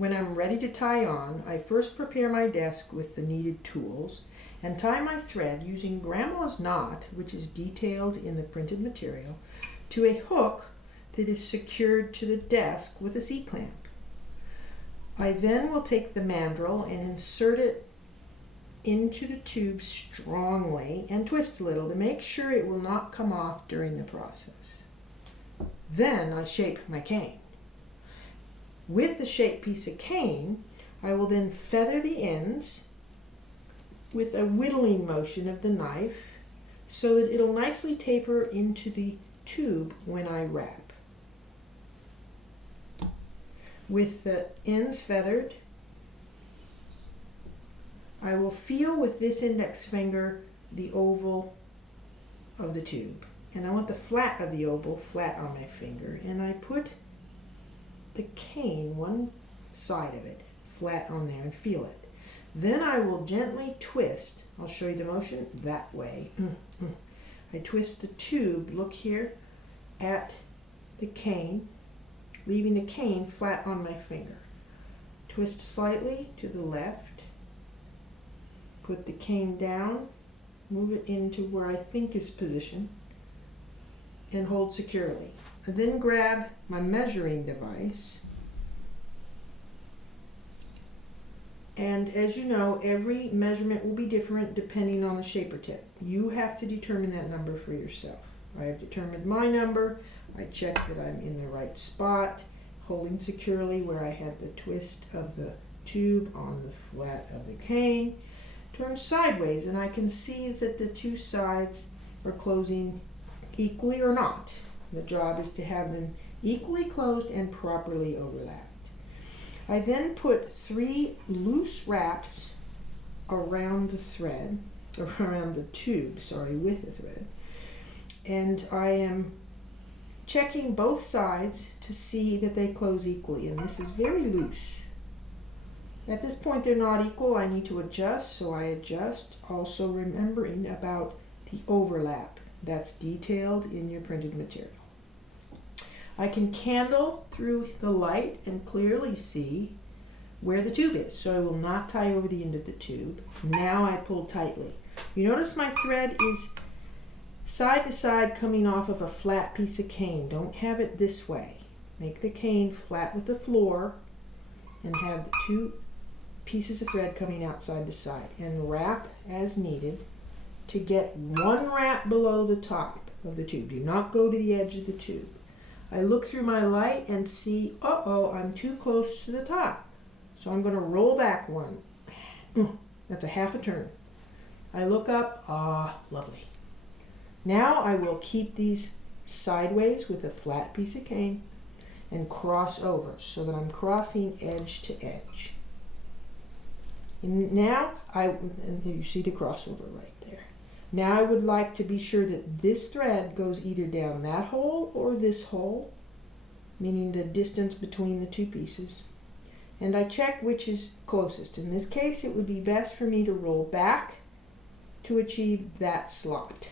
When I'm ready to tie on, I first prepare my desk with the needed tools and tie my thread using Grandma's knot, which is detailed in the printed material, to a hook that is secured to the desk with a C-clamp. I then will take the mandrel and insert it into the tube strongly and twist a little to make sure it will not come off during the process. Then I shape my cane. With the shaped piece of cane, I will then feather the ends with a whittling motion of the knife so that it'll nicely taper into the tube when I wrap. With the ends feathered, I will feel with this index finger the oval of the tube. And I want the flat of the oval flat on my finger. And I put the cane, one side of it, flat on there and feel it. Then I will gently twist. I'll show you the motion that way. I twist the tube, look here, at the cane, leaving the cane flat on my finger. Twist slightly to the left. Put the cane down, move it into where I think is positioned, and hold securely. I then grab my measuring device, and as you know, every measurement will be different depending on the shaper tip. You have to determine that number for yourself. I have determined my number. I check that I'm in the right spot, holding securely where I had the twist of the tube on the flat of the cane. Turn sideways, and I can see that the two sides are closing equally or not. The job is to have them equally closed and properly overlapped. I then put 3 loose wraps around the thread, around the tube, with the thread. And I am checking both sides to see that they close equally, and this is very loose. At this point they're not equal. I need to adjust, so I adjust, also remembering about the overlap that's detailed in your printed material. I can candle through the light and clearly see where the tube is, so I will not tie over the end of the tube. Now I pull tightly. You notice my thread is side to side coming off of a flat piece of cane. Don't have it this way. Make the cane flat with the floor and have the 2 pieces of thread coming outside the side, and wrap as needed to get 1 wrap below the top of the tube. Do not go to the edge of the tube. I look through my light and see, I'm too close to the top. So I'm going to roll back 1. That's a half a turn. I look up, lovely. Now I will keep these sideways with a flat piece of cane and cross over so that I'm crossing edge to edge. And now and you see the crossover right there. Now I would like to be sure that this thread goes either down that hole or this hole, meaning the distance between the 2 pieces. And I check which is closest. In this case, it would be best for me to roll back to achieve that slot.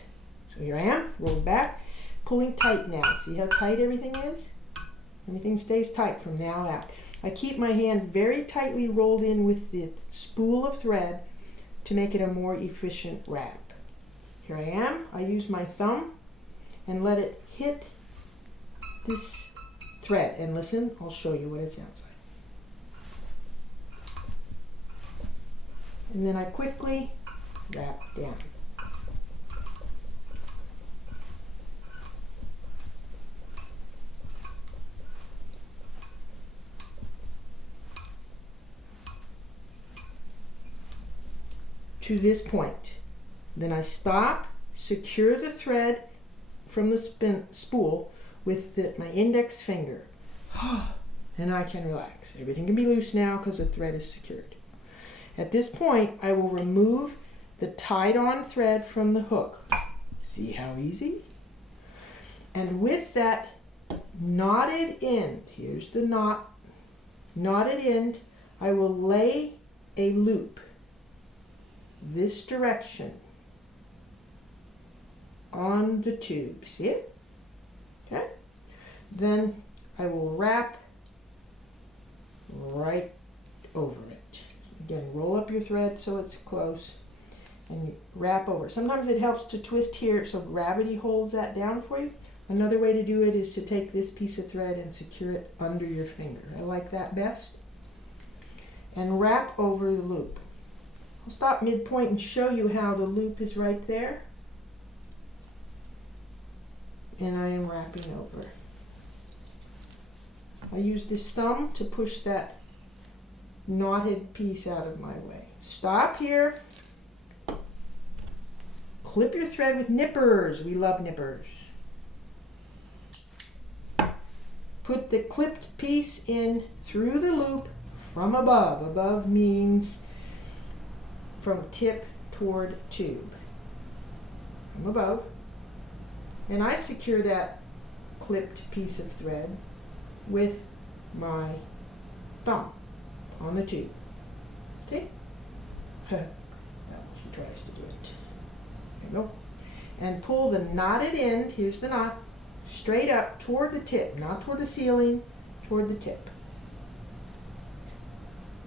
So here I am, rolled back, pulling tight now. See how tight everything is? Everything stays tight from now out. I keep my hand very tightly rolled in with the spool of thread to make it a more efficient wrap. Here I am. I use my thumb and let it hit this thread. And listen, I'll show you what it sounds like. And then I quickly wrap down. To this point. Then I stop, secure the thread from the spool with my index finger. And I can relax. Everything can be loose now because the thread is secured. At this point, I will remove the tied on thread from the hook. See how easy? And with that knotted end, here's the knotted end, I will lay a loop this direction on the tube. See it? Okay. Then I will wrap right over it. Again, roll up your thread so it's close and you wrap over. Sometimes it helps to twist here so gravity holds that down for you. Another way to do it is to take this piece of thread and secure it under your finger. I like that best. And wrap over the loop. I'll stop midpoint and show you how the loop is right there. And I am wrapping over. I use this thumb to push that knotted piece out of my way. Stop here. Clip your thread with nippers. We love nippers. Put the clipped piece in through the loop from above. Above means from tip toward tube. From above. And I secure that clipped piece of thread with my thumb on the tube. See? Well, she tries to do it. There you go. And pull the knotted end, here's the knot, straight up toward the tip, not toward the ceiling, toward the tip.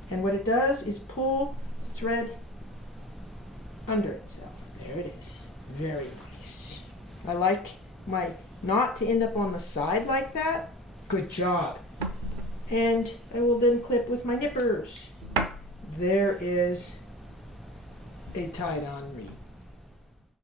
And what it does is pull the thread under itself. There it is. Very nice. I like my knot to end up on the side like that. Good job. And I will then clip with my nippers. There is a tied-on wreath.